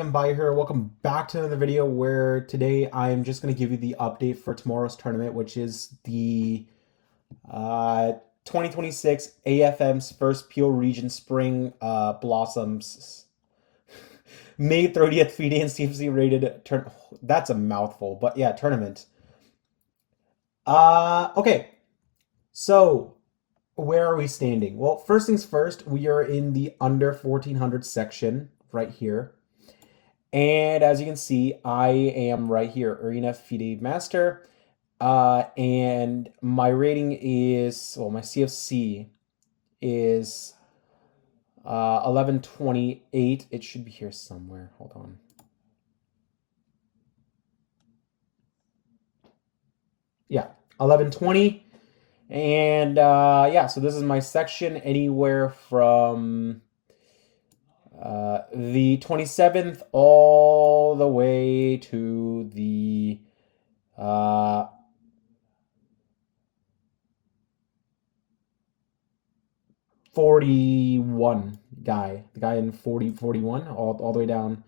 AFM here. Welcome back to another video where today I'm just going to give you the update for tomorrow's tournament, which is the 2026 AFM's first Peel Region Spring Blossoms May 30th FIDE and CFC rated that's a mouthful, but yeah, tournament. Okay, so where are we standing? Well, first things first, we are in the under 1400 section right here. And as you can see, I am right here, Arena FIDE Master. And my rating is, well, my CFC is 1128. It should be here somewhere. Hold on. Yeah, 1120. And yeah, so this is my section anywhere from the 27th all the way to the 41 guy, the guy in 41, all the way down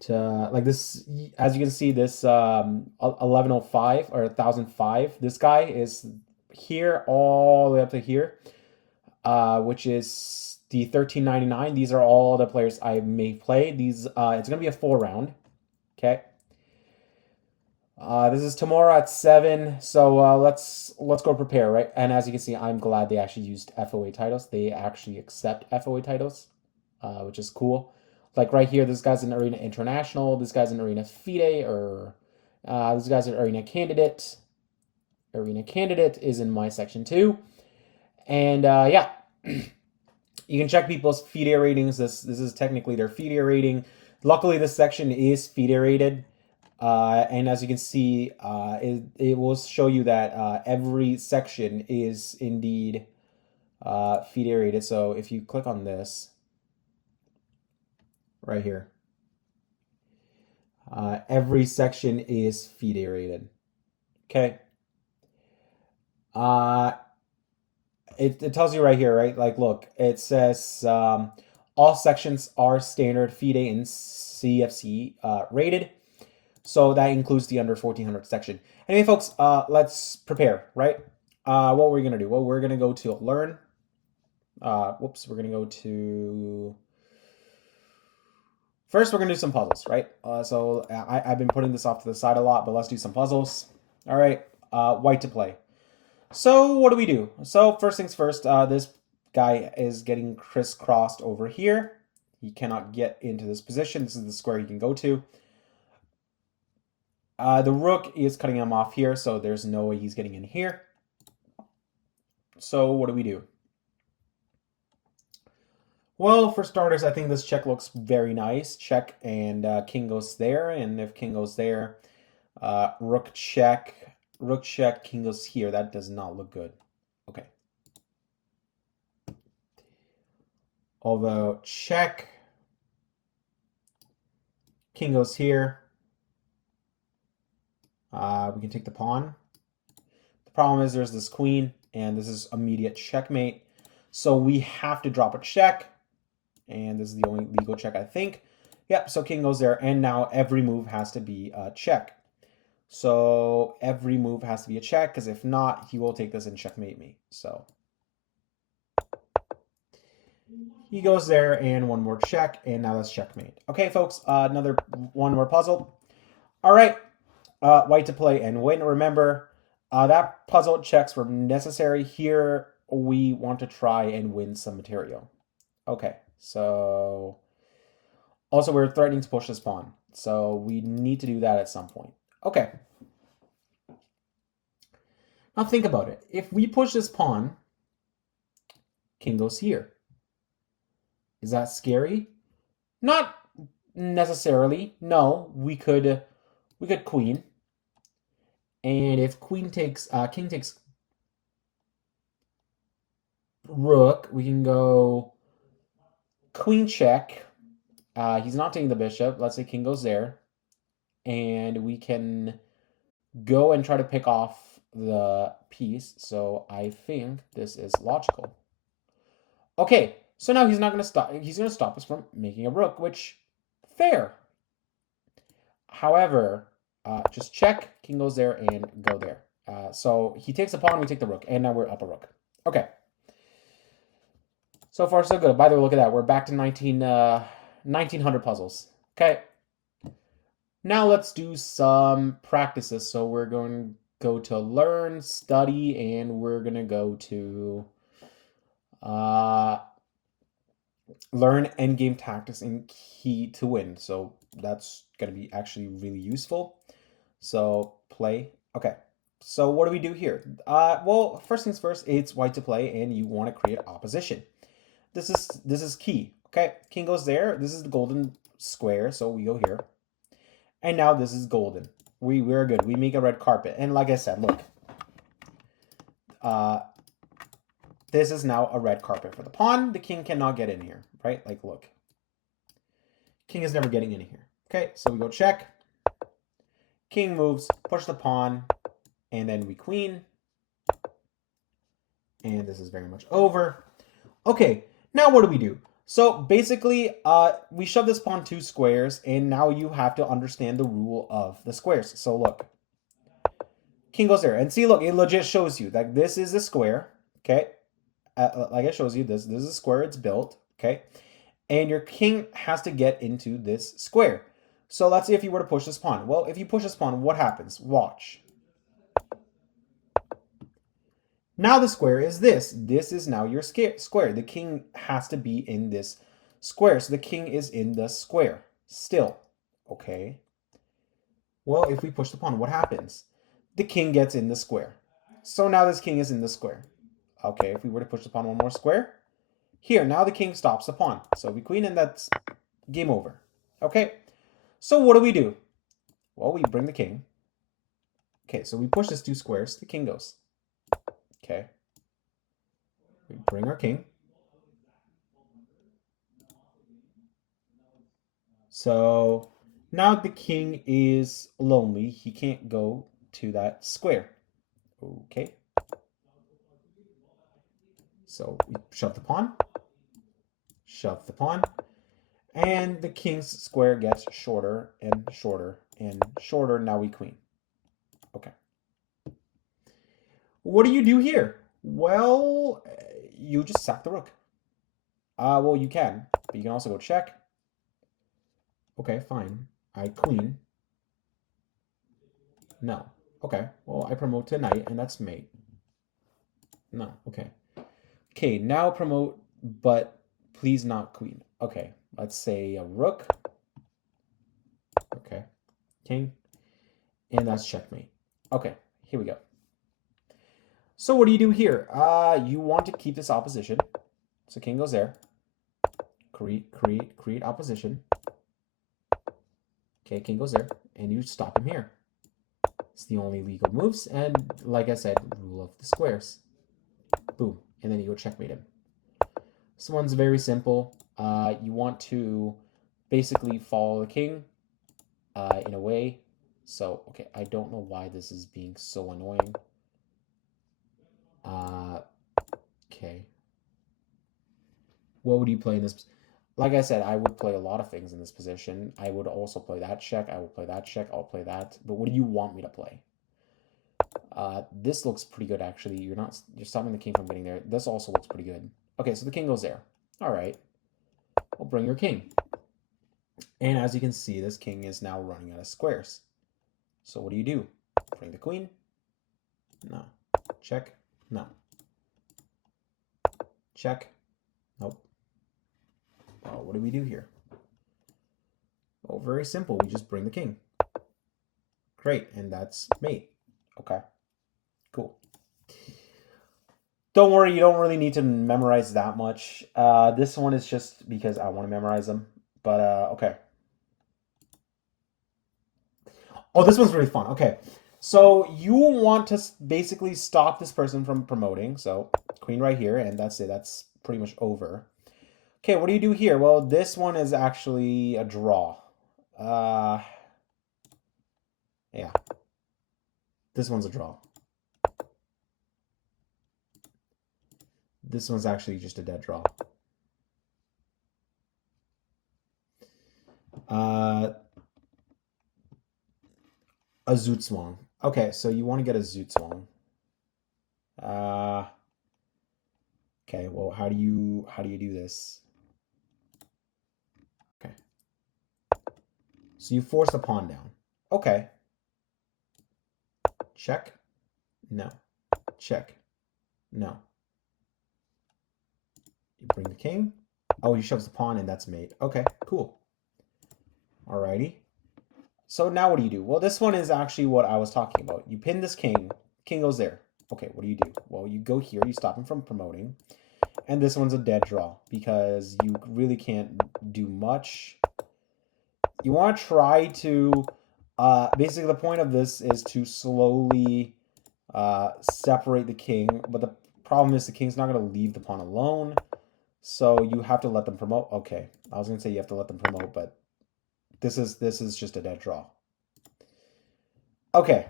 to like this. As you can see, this 1105 or 1005, this guy is here all the way up to here, which is the 1399. These are all the players I may play. These it's gonna be a 4-round. Okay. This is tomorrow at 7, so let's go prepare, right? And as you can see, I'm glad they actually used FOA titles. They actually accept FOA titles, which is cool. Like right here, this guy's an Arena International. This guy's an Arena FIDE, or this guy's an Arena Candidate. Arena Candidate is in my section too. And yeah, you can check people's FIDE ratings. This is technically their FIDE rating. Luckily, this section is FIDE rated. And as you can see, it will show you that every section is indeed FIDE rated. So if you click on this right here, every section is FIDE rated. Okay. It tells you right here, right? Like, look, it says all sections are standard FIDE and CFC rated. So that includes the under 1400 section. Anyway, folks, let's prepare, right? What we're going to do? Well, we're going to go to learn. We're going to go to... First, we're going to do some puzzles, right? So I've been putting this off to the side a lot, but let's do some puzzles. All right, white to play. So what do? So first things first, this guy is getting crisscrossed over here. He cannot get into this position. This is the square he can go to. The rook is cutting him off here, so there's no way he's getting in here. So what do? Well, for starters, I think this check looks very nice. Check, and king goes there, and if king goes there, rook check, king goes here. That does not look good. Okay. Although check, king goes here. We can take the pawn. The problem is there's this queen, and this is immediate checkmate. So we have to drop a check, and this is the only legal check, I think. Yep, so king goes there, and now every move has to be a check. So every move has to be a check, because if not, he will take this and checkmate me. So he goes there, and one more check, and now that's checkmate. Okay, folks, one more puzzle. All right. White to play and win. Remember, that puzzle checks were necessary. Here, we want to try and win some material. Okay, so... Also, we're threatening to push this pawn. So we need to do that at some point. Okay. Now think about it. If we push this pawn, king goes here. Is that scary? Not necessarily. No, we could queen. And if queen takes, king takes rook, we can go queen check. He's not taking the bishop. Let's say king goes there. And we can go and try to pick off the piece. So I think this is logical. Okay, so now he's not going to stop. He's going to stop us from making a rook, which, fair. However, just check, king goes there and go there. So he takes the pawn, we take the rook, and now we're up a rook. Okay. So far, so good. By the way, look at that. We're back to 1900 puzzles. Okay. Now let's do some practices. So we're going to go to learn, study, and we're going to go to learn endgame tactics and key to win. So that's going to be actually really useful. So play. Okay. So what do we do here? Well, first things first, it's white to play, and you want to create opposition. This is key. Okay, king goes there. This is the golden square, so we go here. And now this is golden. We're good. We make a red carpet. And like I said, look. This is now a red carpet for the pawn. The king cannot get in here, right? Like, look. King is never getting in here. Okay, so we go check. King moves, push the pawn, and then we queen. And this is very much over. Okay, now what do we do? So basically, we shove this pawn 2 squares, and now you have to understand the rule of the squares. So look, king goes there, and see, look, it legit shows you that this is a square, okay? Like it shows you, this is a square, it's built, okay? And your king has to get into this square. So let's say if you were to push this pawn. Well, if you push this pawn, what happens? Watch. Now the square is this. This is now your square. The king has to be in this square. So the king is in the square still. Okay. Well, if we push the pawn, what happens? The king gets in the square. So now this king is in the square. Okay, if we were to push the pawn one more square. Here, now the king stops the pawn. So we queen, and that's game over. Okay. So what do we do? Well, we bring the king. Okay, so we push this 2 squares. The king goes. Okay. We bring our king. So now the king is lonely. He can't go to that square. Okay. So we shove the pawn. Shove the pawn. And the king's square gets shorter and shorter and shorter. Now we queen. Okay. What do you do here? Well, you just sack the rook. Well, you can, but you can also go check. Okay, fine. I queen. No. Okay, well, I promote to knight, and that's mate. No, okay. Okay, now promote, but please not queen. Okay, let's say a rook. Okay, king. And that's checkmate. Okay, here we go. So what do you do here? You want to keep this opposition. So king goes there. Create opposition. Okay, king goes there, and you stop him here. It's the only legal moves, and like I said, rule of the squares. Boom, and then you go checkmate him. This one's very simple. You want to basically follow the king in a way. So, okay, I don't know why this is being so annoying. Okay. What would you play in this? Like I said, I would play a lot of things in this position. I would also play that check. I will play that check. I'll play that. But what do you want me to play? This looks pretty good, actually. You're stopping the king from getting there. This also looks pretty good. Okay, so the king goes there. All right. We'll bring your king. And as you can see, this king is now running out of squares. So what do? Bring the queen? No. Check? No. Check? Nope. What do we do here? Oh, very simple. We just bring the king. Great, and that's mate. Okay, cool. Don't worry, you don't really need to memorize that much. This one is just because I want to memorize them. But, okay. Oh, this one's really fun. Okay, so you want to basically stop this person from promoting. So, queen right here, and that's it. That's pretty much over. Okay, what do you do here? Well, this one is actually a draw. Yeah. This one's a draw. This one's actually just a dead draw. a Zugzwang. Okay, so you want to get a Zugzwang. Okay, well, how do you do this? Okay. So you force the pawn down. Okay. Check. No. Check. No. You bring the king. Oh, he shoves the pawn and that's mate. Okay, cool. Alrighty. So now what do you do? Well, this one is actually what I was talking about. You pin this king. King goes there. Okay, what do you do? Well, you go here. You stop him from promoting. And this one's a dead draw because you really can't do much. You want to try to... basically, the point of this is to slowly separate the king. But the problem is the king's not going to leave the pawn alone. So you have to let them promote. Okay, I was going to say you have to let them promote, but this is just a dead draw. Okay.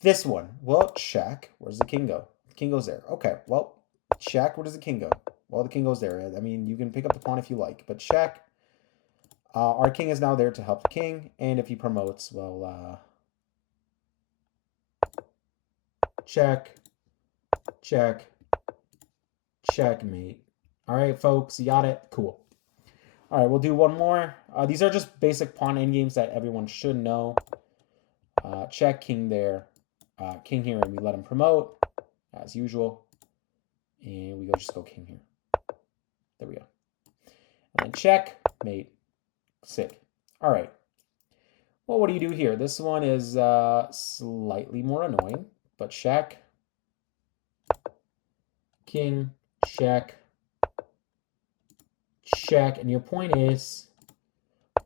This one. Well, check. Where does the king go? The king goes there. Okay, well, check. Where does the king go? Well, the king goes there. I mean, you can pick up the pawn if you like, but check. Our king is now there to help the king, and if he promotes, well, check, check, checkmate. All right, folks, you got it? Cool. All right, we'll do one more. These are just basic pawn endgames that everyone should know. Check, king there, king here, and we let him promote, as usual. And we just go king here. There we go. And then check, mate, sick. All right. Well, what do you do here? This one is slightly more annoying, but check, king, check, check, and your point is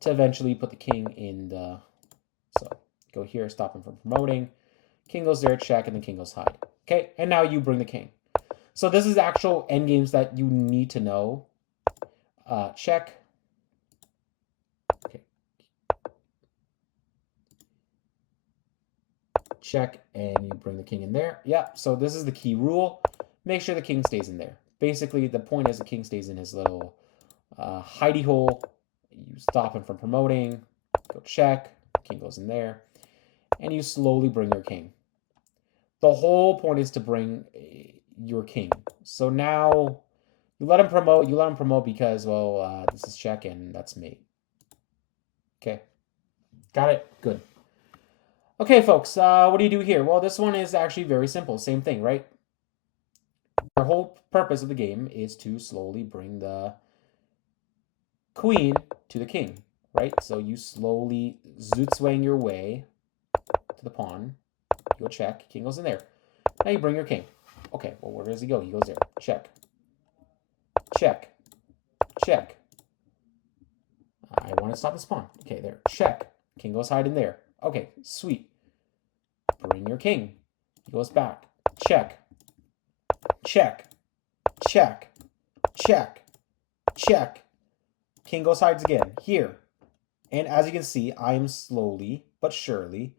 to eventually put the king in the... So go here, stop him from promoting. King goes there, check, and the king goes hide. Okay, and now you bring the king. So this is actual endgames that you need to know. Check. Okay. Check, and you bring the king in there. Yeah, so this is the key rule. Make sure the king stays in there. Basically, the point is the king stays in his little hidey hole. You stop him from promoting. Go check. King goes in there. And you slowly bring your king. The whole point is to bring your king. So now you let him promote. You let him promote because, well, this is check and that's mate. Okay. Got it? Good. Okay, folks, what do you do here? Well, this one is actually very simple. Same thing, right? The whole purpose of the game is to slowly bring the queen to the king, right? So you slowly Zugzwang your way to the pawn. You go check. King goes in there. Now you bring your king. Okay, well, where does he go? He goes there. Check. Check. Check. I want to stop this pawn. Okay, there. Check. King goes hide in there. Okay, sweet. Bring your king. He goes back. Check. Check. Check. Check. Check. King goes hides again. Here. And as you can see, I am slowly but surely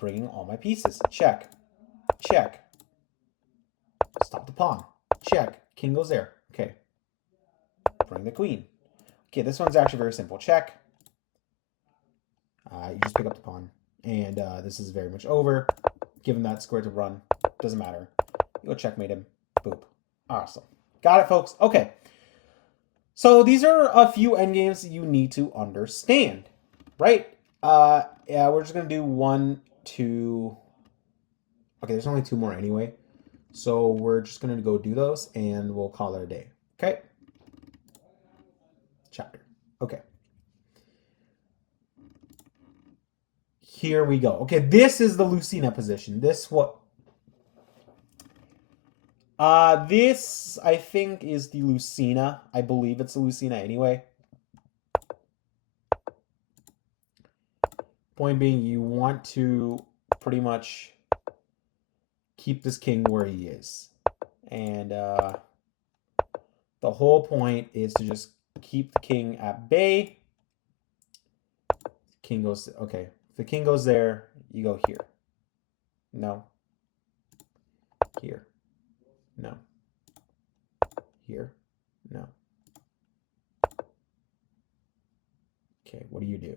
bringing all my pieces. Check. Check. Stop the pawn. Check. King goes there. Okay. Bring the queen. Okay, this one's actually very simple. Check. You just pick up the pawn. And this is very much over. Give him that square to run. Doesn't matter. You go checkmate him. Boop. Awesome. Got it, folks? Okay. So these are a few endgames that you need to understand, right? Yeah, we're just going to do 1, 2... Okay, there's only 2 more anyway. So we're just going to go do those, and we'll call it a day. Okay? Chapter. Okay. Here we go. Okay, this is the Lucina position. This I think is the Lucina. I believe it's the Lucina anyway. Point being, you want to pretty much keep this king where he is. And the whole point is to just keep the king at bay. King goes, okay. If the king goes there, you go here. No. Here. No. Here. No. Okay, what do you do?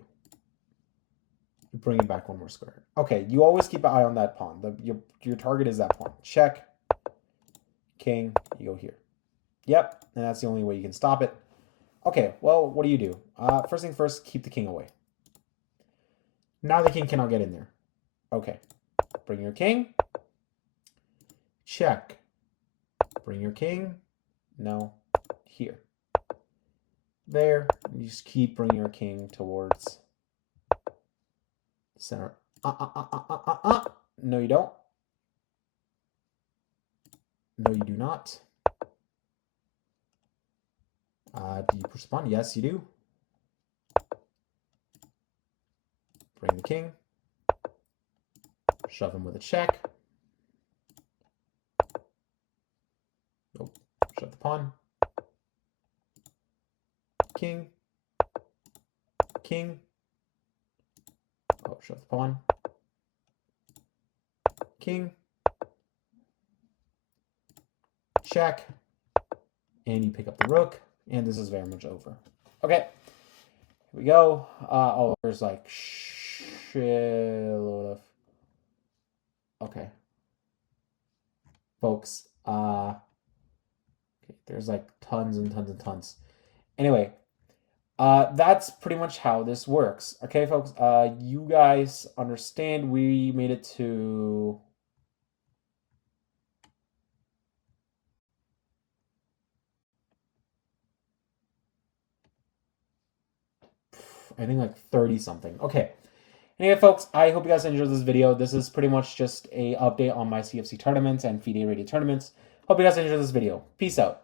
Bring it back one more square. Okay, you always keep an eye on that pawn. Your target is that pawn. Check. King, you go here. Yep, and that's the only way you can stop it. Okay, well, what do? First thing first, keep the king away. Now the king cannot get in there. Okay, bring your king. Check. Bring your king. No, here. There, you just keep bringing your king towards the center. No, you don't. No, you do not. Do you push the pawn? Yes, you do. Bring the king. Shove him with a check. Nope. Shove the pawn. King. King. Oh, shove the pawn. King. Check. And you pick up the rook. And this is very much over. Okay. Here we go. Oh, there's like shitload of... Okay. Folks. Okay, there's like tons and tons and tons. Anyway. That's pretty much how this works. Okay, folks. You guys understand we made it to... I think like 30 something. Okay. Anyway, folks, I hope you guys enjoyed this video. This is pretty much just a update on my CFC tournaments and FIDE rated tournaments. Hope you guys enjoyed this video. Peace out.